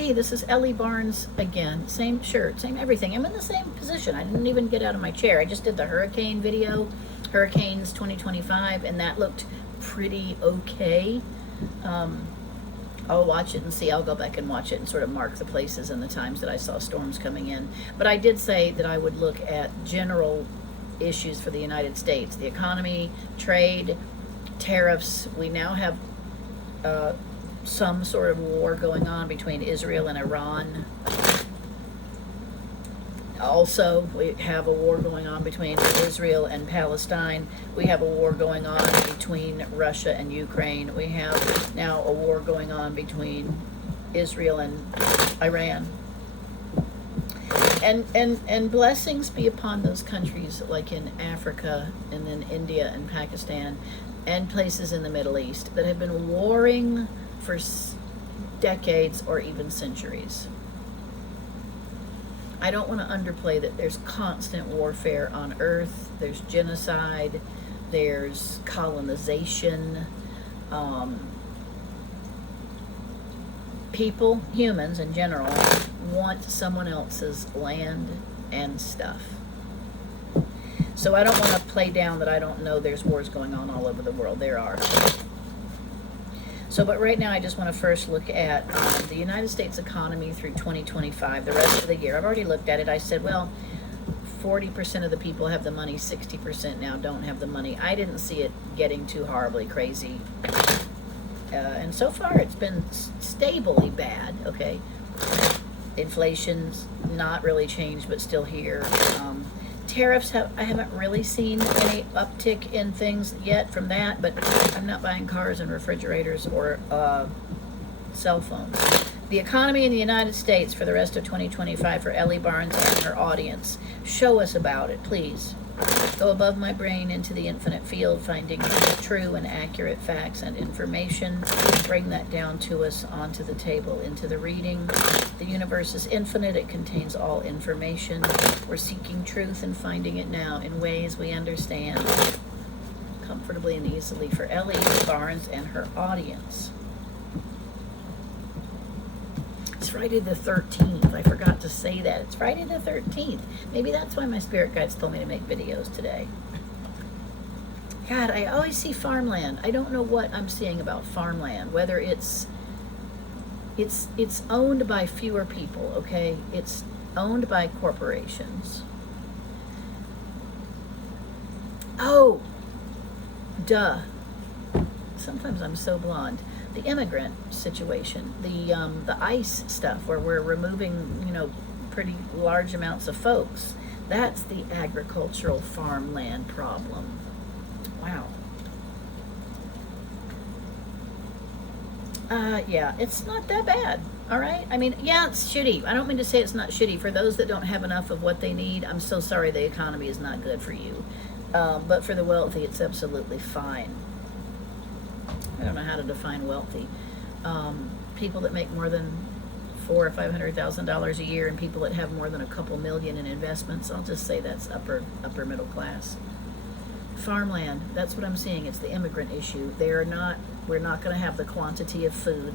Hey, this is Ellie Barnes again. Same shirt, same everything. I'm in the same position. I didn't even get out of my chair. I just did the hurricane video, Hurricanes 2025, and that looked pretty okay. I'll watch it and see. I'll go back and watch it and sort of mark the places and the times that I saw storms coming in. But I did say that I would look at general issues for the United States: the economy, trade, tariffs. We now have some sort of war going on between Israel and Iran. Also, we have a war going on between Israel and Palestine. We have a war going on between Russia and Ukraine. We have now a war going on between Israel and Iran. And blessings be upon those countries like in Africa and then India and Pakistan and places in the Middle East that have been warring for decades or even centuries. I don't want to underplay that there's constant warfare on earth. There's genocide, there's colonization. People, humans in general, want someone else's land and stuff. So I don't want to play down that I don't know there's wars going on all over the world. There are. So, but right now I just want to first look at the United States economy through 2025, the rest of the year. I've already looked at it. I said, well, 40% of the people have the money, 60% now don't have the money. I didn't see it getting too horribly crazy. And so far it's been stably bad, okay? Inflation's not really changed, but still here. Tariffs, I haven't really seen any uptick in things yet from that, but I'm not buying cars and refrigerators or cell phones. The economy in the United States for the rest of 2025 for Ellie Barnes and her audience. Show us about it, please. Go above my brain into the infinite field, finding true and accurate facts and information. Bring that down to us onto the table, into the reading. The universe is infinite. It contains all information. We're seeking truth and finding it now in ways we understand comfortably and easily for Ellie Barnes and her audience. It's Friday the 13th. I forgot to say that. It's Friday the 13th. Maybe that's why my spirit guides told me to make videos today. God, I always see farmland. I don't know what I'm seeing about farmland, whether it's owned by fewer people, okay? It's owned by corporations. Oh, duh. Sometimes I'm so blonde. The immigrant situation, the ICE stuff where we're removing, pretty large amounts of folks. That's the agricultural farmland problem. Wow. Yeah, it's not that bad. All right. I mean, yeah, it's shitty. I don't mean to say it's not shitty. For those that don't have enough of what they need, I'm so sorry the economy is not good for you. But for the wealthy, it's absolutely fine. I don't know how to define wealthy. People that make more than $400,000 or $500,000 a year, and people that have more than a couple million in investments. I'll just say that's upper middle class. Farmland. That's what I'm seeing. It's the immigrant issue. We're not going to have the quantity of food.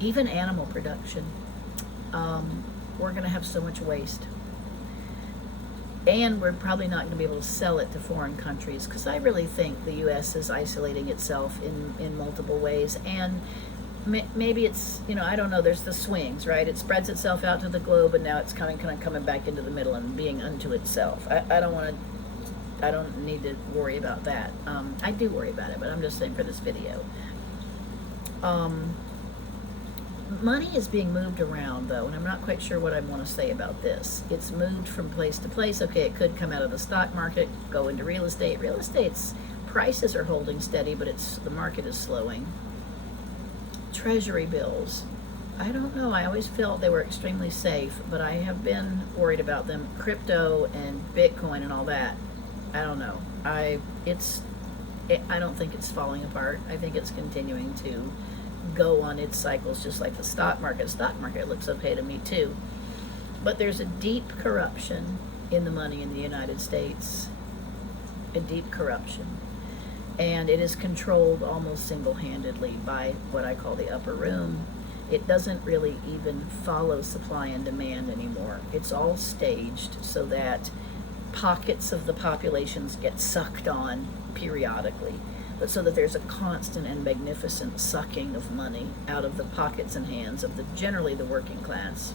Even animal production. We're going to have so much waste. And we're probably not going to be able to sell it to foreign countries, because I really think the U.S. is isolating itself in multiple ways. And maybe it's, I don't know, there's the swings, right? It spreads itself out to the globe, and now it's coming back into the middle and being unto itself. I don't need to worry about that. I do worry about it, but I'm just saying for this video. Money is being moved around, though, and I'm not quite sure what I want to say about this. It's moved from place to place. Okay, it could come out of the stock market, go into real estate. Real estate's prices are holding steady, but the market is slowing. Treasury bills. I don't know. I always felt they were extremely safe, but I have been worried about them. Crypto and Bitcoin and all that. I don't know. I don't think it's falling apart. I think it's continuing to go on its cycles, just like the stock market. Stock market looks okay to me too. But there's a deep corruption in the money in the United States. A deep corruption. And it is controlled almost single-handedly by what I call the upper room. It doesn't really even follow supply and demand anymore. It's all staged so that pockets of the populations get sucked on periodically, but so that there's a constant and magnificent sucking of money out of the pockets and hands of generally the working class.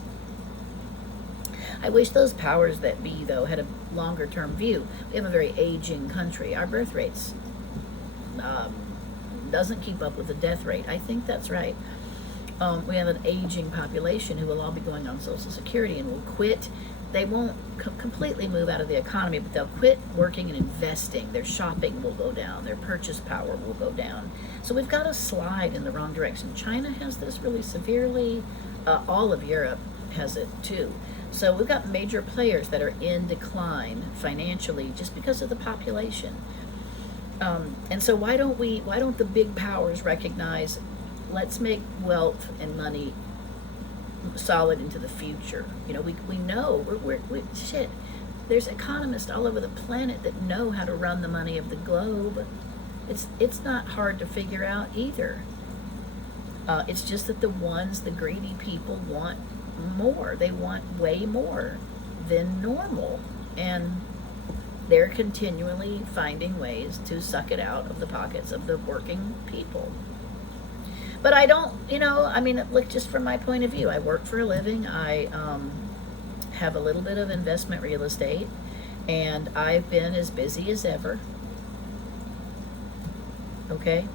I wish those powers that be, though, had a longer term view. We have a very aging country. Our birth rates doesn't keep up with the death rate. I think that's right. We have an aging population who will all be going on Social Security and will quit. They won't completely move out of the economy, but they'll quit working and investing. Their shopping will go down. Their purchase power will go down. So we've got to slide in the wrong direction. China has this really severely. All of Europe has it too. So we've got major players that are in decline financially just because of the population. And so why don't the big powers recognize, let's make wealth and money solid into the future? You know, we know shit. There's economists all over the planet that know how to run the money of the globe. It's not hard to figure out either. It's just that the greedy people want more. They want way more than normal, and they're continually finding ways to suck it out of the pockets of the working people. But I don't, look, just from my point of view, I work for a living. I have a little bit of investment real estate, and I've been as busy as ever. Okay?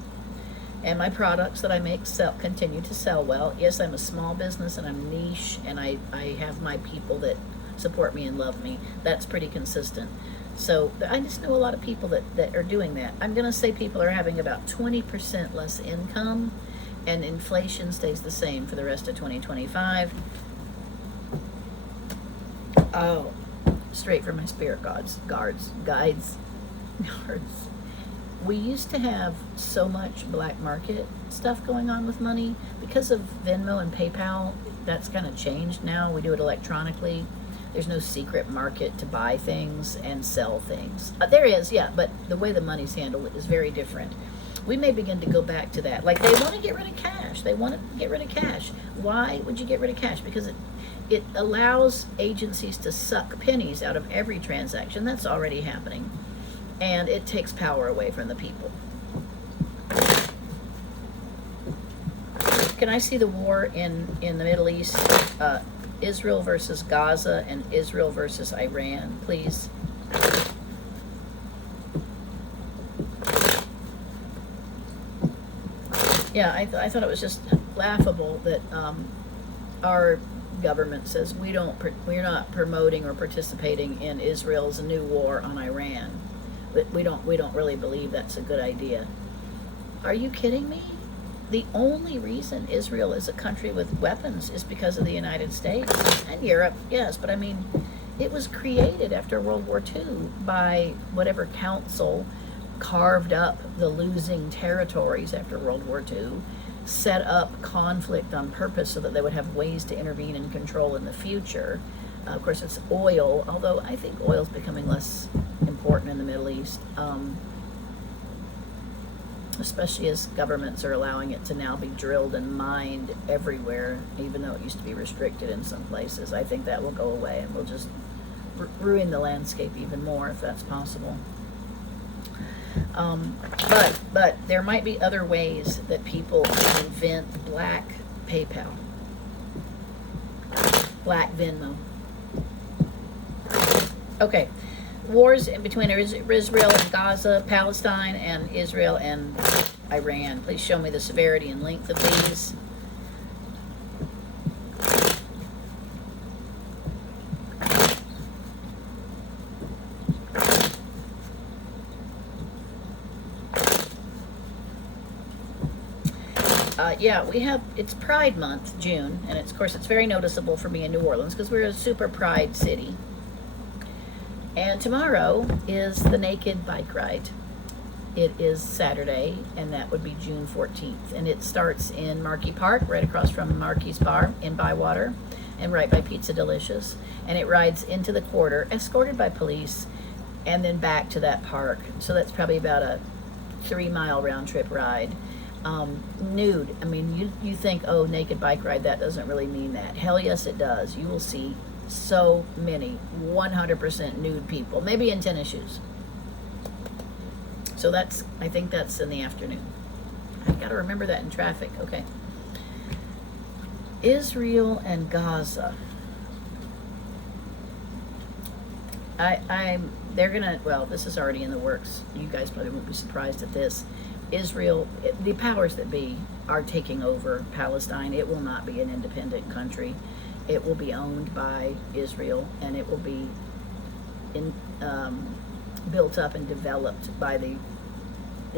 And my products that I make continue to sell well. Yes, I'm a small business and I'm niche, and I have my people that support me and love me. That's pretty consistent. So I just know a lot of people that are doing that. I'm going to say people are having about 20% less income, and inflation stays the same for the rest of 2025. Oh, straight from my spirit guides. We used to have so much black market stuff going on with money. Because of Venmo and PayPal, that's kind of changed now. We do it electronically. There's no secret market to buy things and sell things. There is, yeah, but the way the money's handled is very different. We may begin to go back to that. Like, they want to get rid of cash. They want to get rid of cash. Why would you get rid of cash? Because it allows agencies to suck pennies out of every transaction. That's already happening. And it takes power away from the people. Can I see the war in the Middle East? Israel versus Gaza and Israel versus Iran, please. Yeah, I thought it was just laughable that our government says we're not promoting or participating in Israel's new war on Iran. But we don't really believe that's a good idea. Are you kidding me? The only reason Israel is a country with weapons is because of the United States and Europe, yes, but I mean, it was created after World War II by whatever council carved up the losing territories after World War II, set up conflict on purpose so that they would have ways to intervene and control in the future. Of course, it's oil, although I think oil's becoming less important in the Middle East, especially as governments are allowing it to now be drilled and mined everywhere, even though it used to be restricted in some places. I think that will go away, and we'll just ruin the landscape even more if that's possible. But there might be other ways that people invent black PayPal, black Venmo. Okay, wars in between Israel and Gaza, Palestine, and Israel and Iran. Please show me the severity and length of these. Yeah, it's Pride Month, June, and of course it's very noticeable for me in New Orleans because we're a super Pride city. And tomorrow is the Naked Bike Ride. It is Saturday, and that would be June 14th. And it starts in Markey Park, right across from Markey's Bar in Bywater, and right by Pizza Delicious. And it rides into the quarter, escorted by police, and then back to that park. So that's probably about a 3-mile round trip ride. Nude. I mean, you think, oh, naked bike ride, that doesn't really mean that. Hell yes, it does. You will see so many 100% nude people, maybe in tennis shoes. So I think that's in the afternoon. I got to remember that in traffic. Okay. Israel and Gaza. They're gonna, well, this is already in the works. You guys probably won't be surprised at this. Israel, the powers that be are taking over Palestine. It will not be an independent country. It will be owned by Israel, and it will be built up and developed by the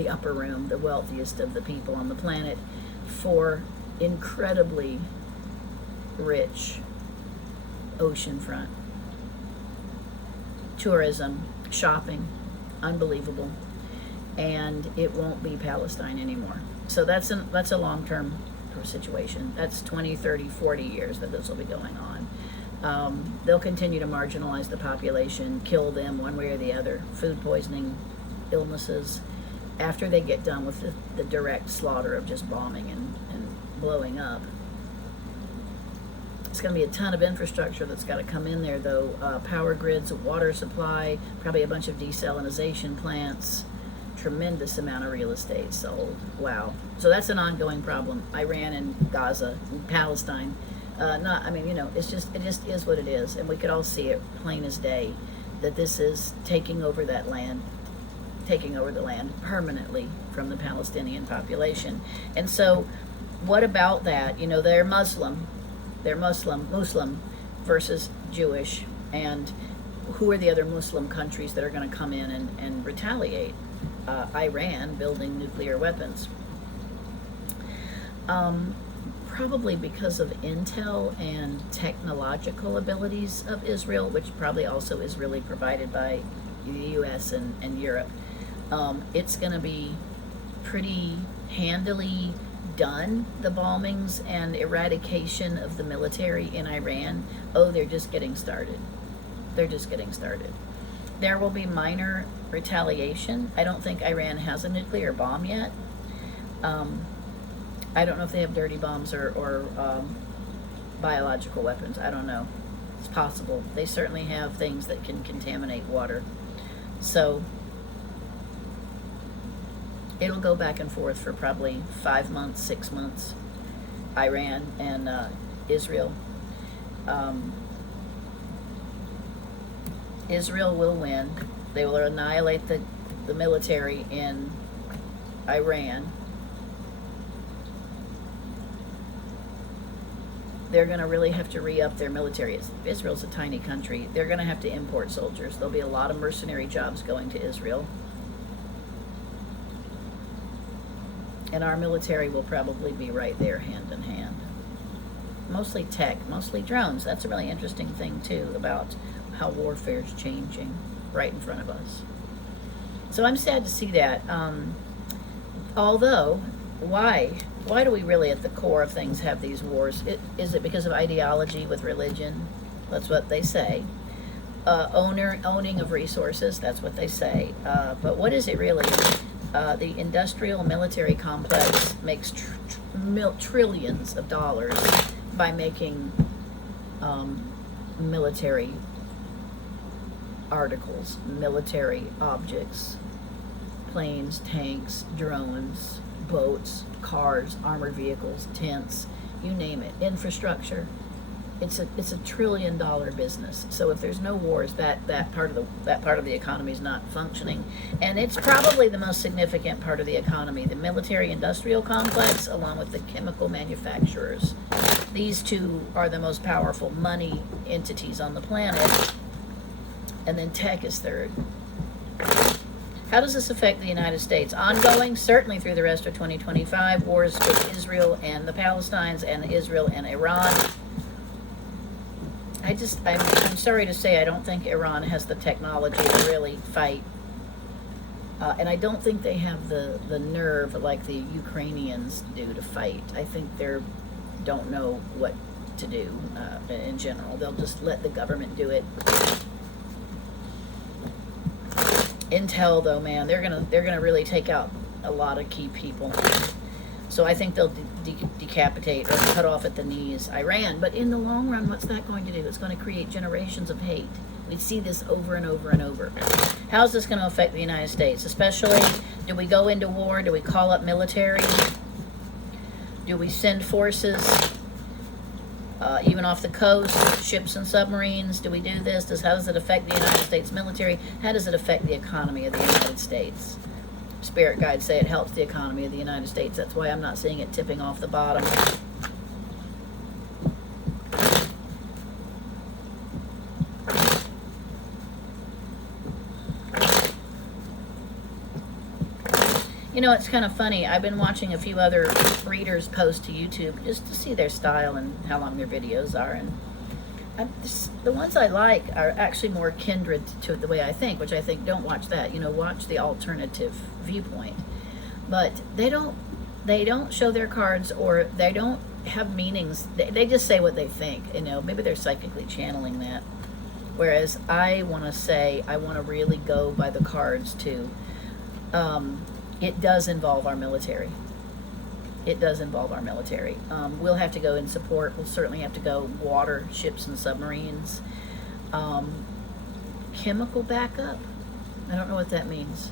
upper room, the wealthiest of the people on the planet, for incredibly rich oceanfront tourism, shopping, unbelievable. And it won't be Palestine anymore. So that's a long-term situation. That's 20, 30, 40 years that this will be going on. They'll continue to marginalize the population, kill them one way or the other, food poisoning, illnesses, after they get done with the direct slaughter of just bombing and blowing up. It's going to be a ton of infrastructure that's got to come in there, though. Power grids, water supply, probably a bunch of desalinization plants, tremendous amount of real estate sold. Wow. So that's an ongoing problem. Iran and Gaza and Palestine. It just is what it is. And we could all see it plain as day that this is taking over the land permanently from the Palestinian population. And so what about that? They're Muslim versus Jewish, and who are the other Muslim countries that are going to come in and retaliate? Iran building nuclear weapons. Probably because of intel and technological abilities of Israel, which probably also is really provided by the U.S. and Europe. It's going to be pretty handily done, the bombings and eradication of the military in Iran. Oh, they're just getting started. There will be minor retaliation. I don't think Iran has a nuclear bomb yet. I don't know if they have dirty bombs or biological weapons. I don't know. It's possible. They certainly have things that can contaminate water. So it'll go back and forth for probably 5 months, 6 months. Iran and Israel. Israel will win. They will annihilate the military in Iran. They're going to really have to re-up their military. Israel's a tiny country. They're going to have to import soldiers. There'll be a lot of mercenary jobs going to Israel. And our military will probably be right there hand in hand. Mostly tech, mostly drones. That's a really interesting thing too about how warfare is changing right in front of us. So I'm sad to see that. Although, why do we really at the core of things have these wars? Is it because of ideology with religion? That's what they say. Owning of resources, that's what they say. But what is it really? The industrial military complex makes trillions of dollars by making military articles, military objects, planes, tanks, drones, boats, cars, armored vehicles, tents, you name it, infrastructure. It's a $1 trillion business. So if there's no wars, that part of the economy is not functioning, and it's probably the most significant part of the economy. The military-industrial complex, along with the chemical manufacturers, these two are the most powerful money entities on the planet, and then tech is third. How does this affect the United States? Ongoing, certainly through the rest of 2025. Wars with Israel and the Palestinians, and Israel and Iran. I'm sorry to say, I don't think Iran has the technology to really fight. And I don't think they have the nerve like the Ukrainians do to fight. I think they don't know what to do in general. They'll just let the government do it. Intel, though, man, they're gonna really take out a lot of key people. So I think they'll decapitate or cut off at the knees Iran. But in the long run, what's that going to do? It's going to create generations of hate. We see this over and over and over. How's this going to affect the United States? Especially, do we go into war? Do we call up military? Do we send forces even off the coast, ships and submarines? Do we do this? How does it affect the United States military? How does it affect the economy of the United States? Spirit guides say it helps the economy of the United States. That's why I'm not seeing it tipping off the bottom. You know, it's kind of funny. I've been watching a few other readers post to YouTube just to see their style and how long their videos are. And the ones I like are actually more kindred to the way I think, which I think don't watch that. You know, watch the alternative viewpoint. But they don't show their cards, or they don't have meanings. They just say what they think. You know, maybe they're psychically channeling that. Whereas I want to say, I want to really go by the cards too. It does involve our military. It does involve our military. We'll have to go in support. We'll certainly have to go water, ships, and submarines. Chemical backup. I don't know what that means.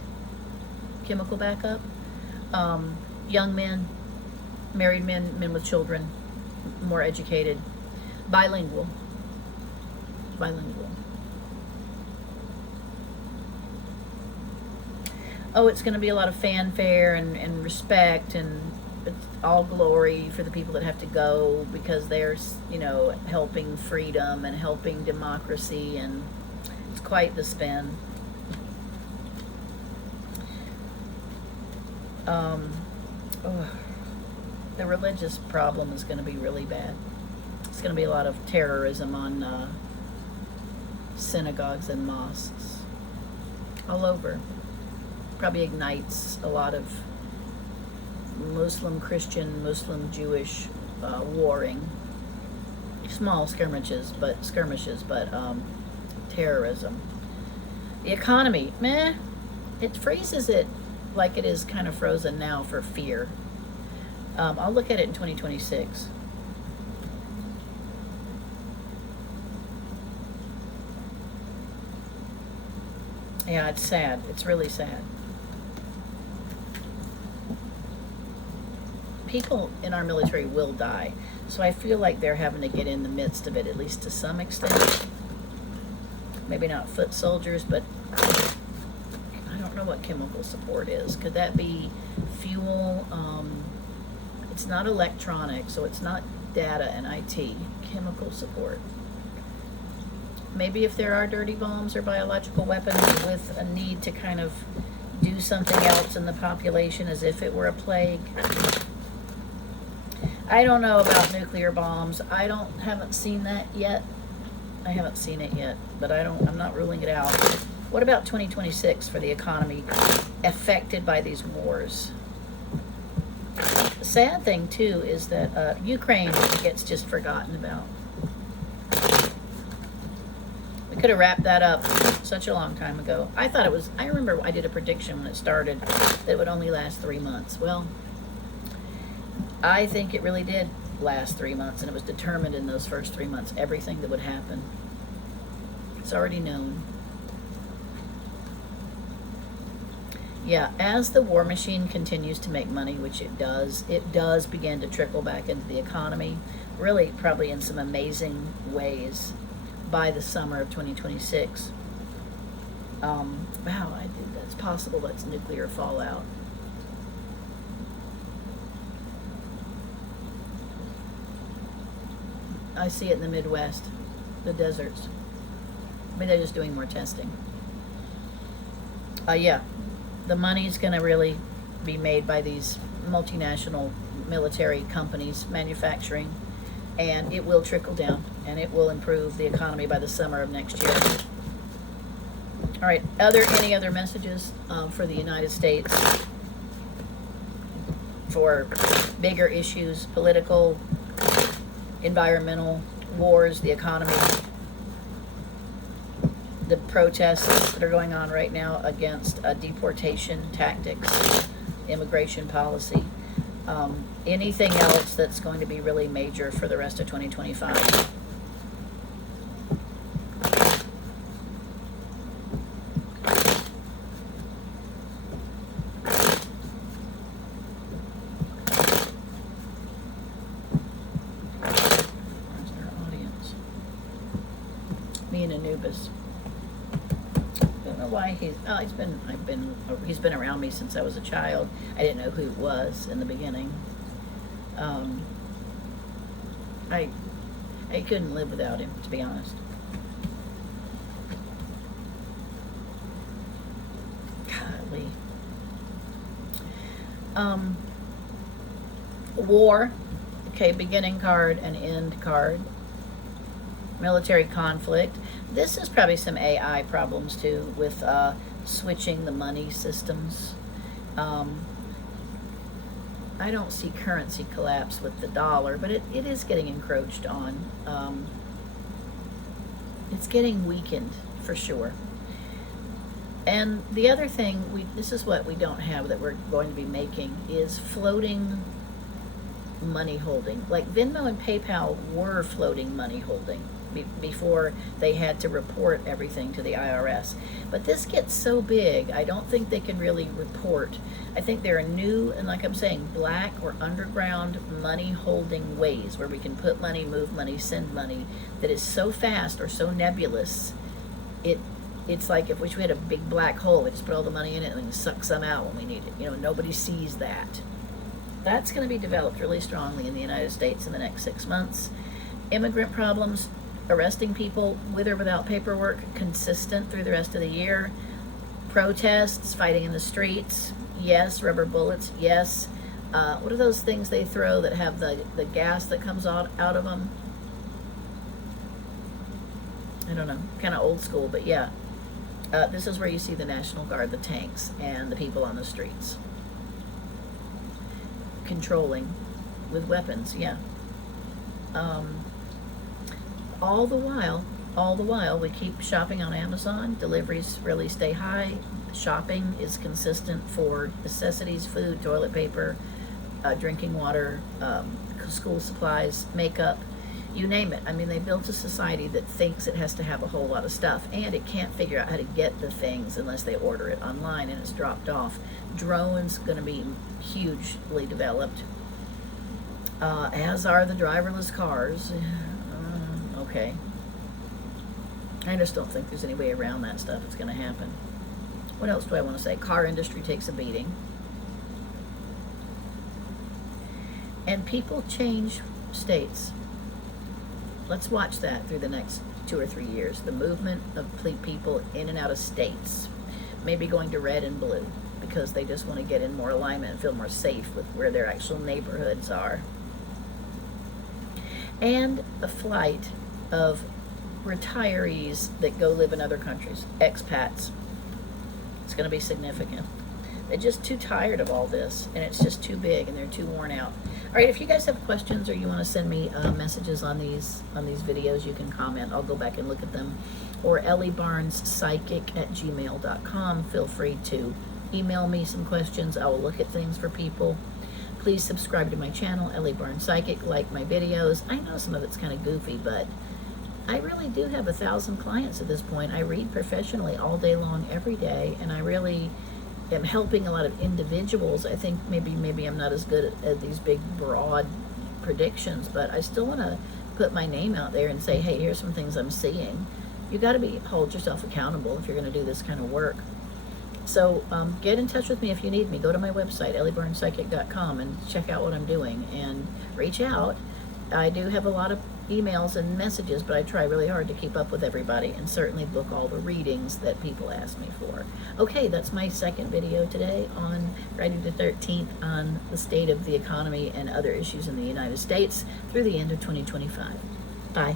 Chemical backup. Young men, married men, men with children, more educated. Bilingual. Bilingual. Oh, it's going to be a lot of fanfare and respect, and it's all glory for the people that have to go because they're, you know, helping freedom and helping democracy, and it's quite the spin. The religious problem is going to be really bad. It's going to be a lot of terrorism on synagogues and mosques all over. Probably ignites a lot of Muslim, Christian, Muslim, Jewish warring. Small skirmishes, but terrorism. The economy, meh. It freezes it like it is kind of frozen now for fear. I'll look at it in 2026. Yeah, it's sad. It's really sad. People in our military will die. So I feel like they're having to get in the midst of it, at least to some extent. Maybe not foot soldiers, but I don't know what chemical support is. Could that be fuel? It's not electronic, so it's not data and IT. Chemical support. Maybe if there are dirty bombs or biological weapons with a need to kind of do something else in the population as if it were a plague. I don't know about nuclear bombs. Haven't seen that yet. I haven't seen it yet, but I'm not ruling it out. What about 2026 for the economy affected by these wars? The sad thing too is that Ukraine gets just forgotten about. We could have wrapped that up such a long time ago. I remember I did a prediction when it started that it would only last 3 months. Well, I think it really did last 3 months, and it was determined in those first 3 months, everything that would happen. It's already known. Yeah, as the war machine continues to make money, which it does begin to trickle back into the economy, really probably in some amazing ways by the summer of 2026. Wow, that's possible. That's nuclear fallout. I see it in the Midwest, the deserts. Maybe they're just doing more testing. Yeah, the money's going to really be made by these multinational military companies manufacturing, and it will trickle down, and it will improve the economy by the summer of next year. All right, any other messages for the United States for bigger issues, political, environmental, wars, the economy, the protests that are going on right now against deportation tactics, immigration policy, Anything else that's going to be really major for the rest of 2025? Me and Anubis. Don't know why he's been around me since I was a child. I didn't know who he was in the beginning. I couldn't live without him, to be honest. Golly. War. Okay, beginning card and end card. Military conflict. This is probably some AI problems too with switching the money systems. I don't see currency collapse with the dollar, but it is getting encroached on. It's getting weakened for sure. And the other thing, this is what we don't have that we're going to be making, is floating money holding. Like Venmo and PayPal were floating money holding before they had to report everything to the IRS. But this gets so big, I don't think they can really report. I think there are new, and like I'm saying, black or underground money holding ways where we can put money, move money, send money, that is so fast or so nebulous, it's like if we had a big black hole, we just put all the money in it and then suck some out when we need it. You know, nobody sees that. That's going to be developed really strongly in the United States in the next 6 months. Immigrant problems, arresting people with or without paperwork, consistent through the rest of the year. Protests, fighting in the streets, yes. Rubber bullets, yes. What are those things they throw that have the gas that comes out of them? I don't know, kind of old school, but yeah. This is where you see the National Guard, the tanks, and the people on the streets. Controlling with weapons, yeah. All the while, we keep shopping on Amazon. Deliveries really stay high. Shopping is consistent for necessities, food, toilet paper, drinking water, school supplies, makeup, you name it. I mean, they built a society that thinks it has to have a whole lot of stuff, and it can't figure out how to get the things unless they order it online and it's dropped off. Drones going to be hugely developed, as are the driverless cars. Okay. I just don't think there's any way around that stuff. It's going to happen. What else do I want to say? Car industry takes a beating. And people change states. Let's watch that through the next 2 or 3 years. The movement of people in and out of states. Maybe going to red and blue because they just want to get in more alignment and feel more safe with where their actual neighborhoods are. And a flight of retirees that go live in other countries, expats. It's going to be significant. They're just too tired of all this, and it's just too big, and they're too worn out. All right, if you guys have questions or you want to send me messages on these videos, you can comment. I'll go back and look at them. Or elliebarnespsychic@gmail.com. Feel free to email me some questions. I will look at things for people. Please subscribe to my channel, Ellie Barnes Psychic. Like my videos. I know some of it's kind of goofy, but I really do have 1,000 clients at this point. I read professionally all day long, every day, and I really am helping a lot of individuals. I think maybe I'm not as good at these big, broad predictions, but I still want to put my name out there and say, hey, here's some things I'm seeing. You got to hold yourself accountable if you're going to do this kind of work. So get in touch with me if you need me. Go to my website, elliebarnespsychic.com, and check out what I'm doing and reach out. I do have a lot of emails and messages, but I try really hard to keep up with everybody and certainly book all the readings that people ask me for. Okay, that's my second video today on Friday the 13th on the state of the economy and other issues in the United States through the end of 2025. Bye.